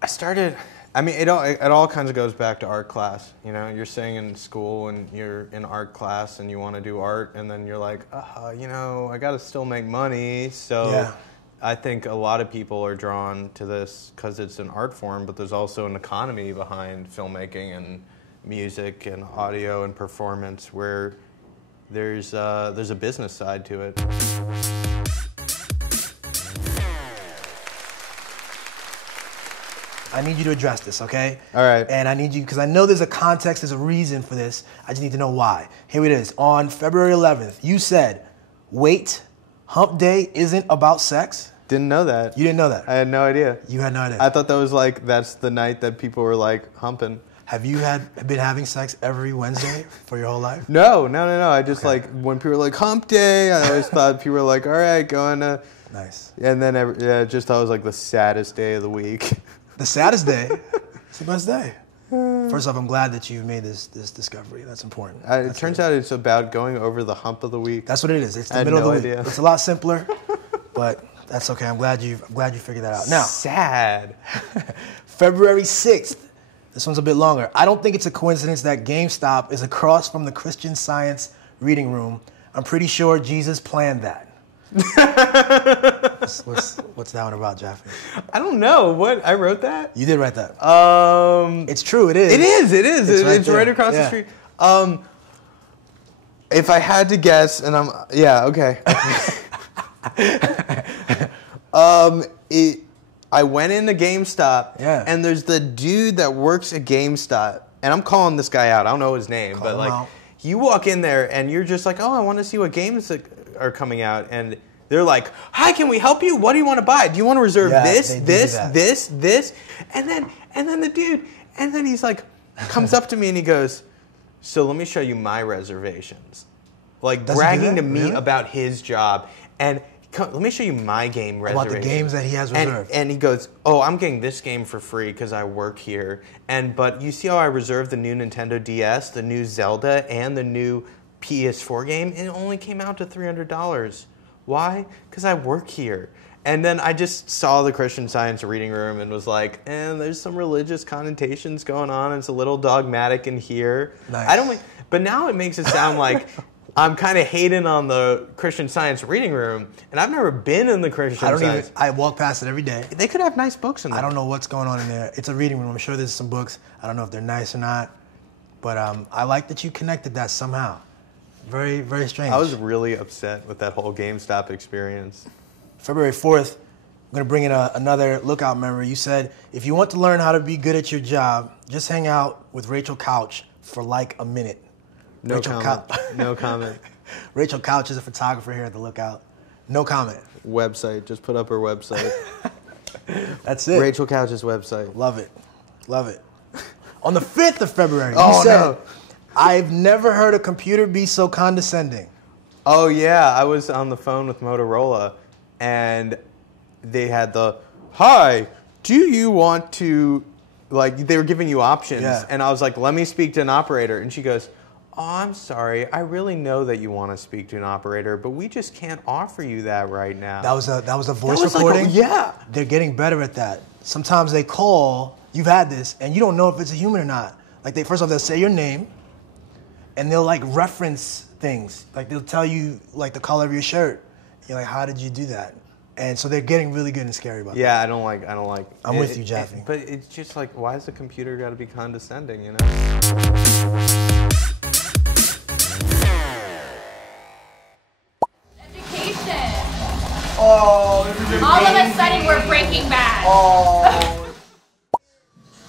I started. I mean, it all kinds of goes back to art class. You know, you're sitting in school and you're in art class and you want to do art, and then you're like, you know, I got to still make money. So Yeah. I think a lot of people are drawn to this because it's an art form, but there's also an economy behind filmmaking and music and audio and performance where there's a business side to it. I need you to address this, okay? All right. And I need you, because I know there's a context, there's a reason for this. I just need to know why. Here it is. On February 11th, you said, wait, hump day isn't about sex? Didn't know that. You didn't know that? I had no idea. You had no idea? I thought that was like, that's the night that people were like humping. Have you been having sex every Wednesday for your whole life? No. I just like, when people were like, hump day, I always thought people were like, all right, going to. Nice. And then just thought it was like the saddest day of the week. The saddest day? It's the best day. First off, I'm glad that you've made this discovery. That's important. It turns out it's about going over the hump of the week. That's what it is. It's the I had middle no of the idea. week. It's a lot simpler, but that's okay. I'm glad you figured that out. Now, sad. February 6th. This one's a bit longer. I don't think it's a coincidence that GameStop is across from the Christian Science reading room. I'm pretty sure Jesus planned that. What's that one about, Jaffe? I don't know. What? I wrote that? You did write that. It's true. It is. It is. It's right across the street. If I had to guess, and okay. I went into GameStop, and there's the dude that works at GameStop, and I'm calling this guy out. I don't know his name, Call but him like, out. you walk in there, and you're just like, oh, I want to see what games are coming out, and they're like, hi, can we help you? What do you want to buy? Do you want to reserve this, and then the dude, and then he's like, comes up to me and he goes, so let me show you my reservations, like bragging to me about his job, and let me show you my game reservations. About the games that he has reserved. And he goes, oh, I'm getting this game for free because I work here. But you see how I reserved the new Nintendo DS, the new Zelda, and the new PS4 game? And it only came out to $300. Why? Because I work here. And then I just saw the Christian Science reading room and was like, there's some religious connotations going on. It's a little dogmatic in here. Nice. But now it makes it sound like I'm kind of hating on the Christian Science reading room, and I've never been in the Christian Science. I walk past it every day. They could have nice books in there. I don't know what's going on in there. It's a reading room. I'm sure there's some books. I don't know if they're nice or not, but I like that you connected that somehow. Very, very strange. I was really upset with that whole GameStop experience. February 4th, I'm going to bring in another lookout memory. You said, if you want to learn how to be good at your job, just hang out with Rachel Couch for like a minute. No comment. Rachel Couch is a photographer here at the Lookout. No comment. Website. Just put up her website. That's it. Rachel Couch's website. Love it. Love it. On the 5th of February, you said, no. I've never heard a computer be so condescending. Oh, yeah. I was on the phone with Motorola, and they had hi, do you want to, they were giving you options. Yeah. And I was like, let me speak to an operator. And she goes, oh, I'm sorry. I really know that you want to speak to an operator, but we just can't offer you that right now. That was a voice recording? Yeah. They're getting better at that. Sometimes they call, you've had this, and you don't know if it's a human or not. First off, they'll say your name, and they'll reference things. They'll tell you the color of your shirt. You're like, how did you do that? And so they're getting really good and scary about that. Yeah, I don't like. I'm with you, Jaffe. But it's just why has the computer got to be condescending, you know? Oh, all of a sudden we're Breaking Bad. Oh.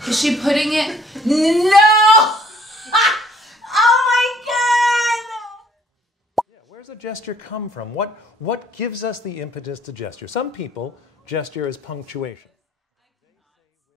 Is she putting it? No! Oh my God! Yeah, where does a gesture come from? What gives us the impetus to gesture? Some people gesture as punctuation.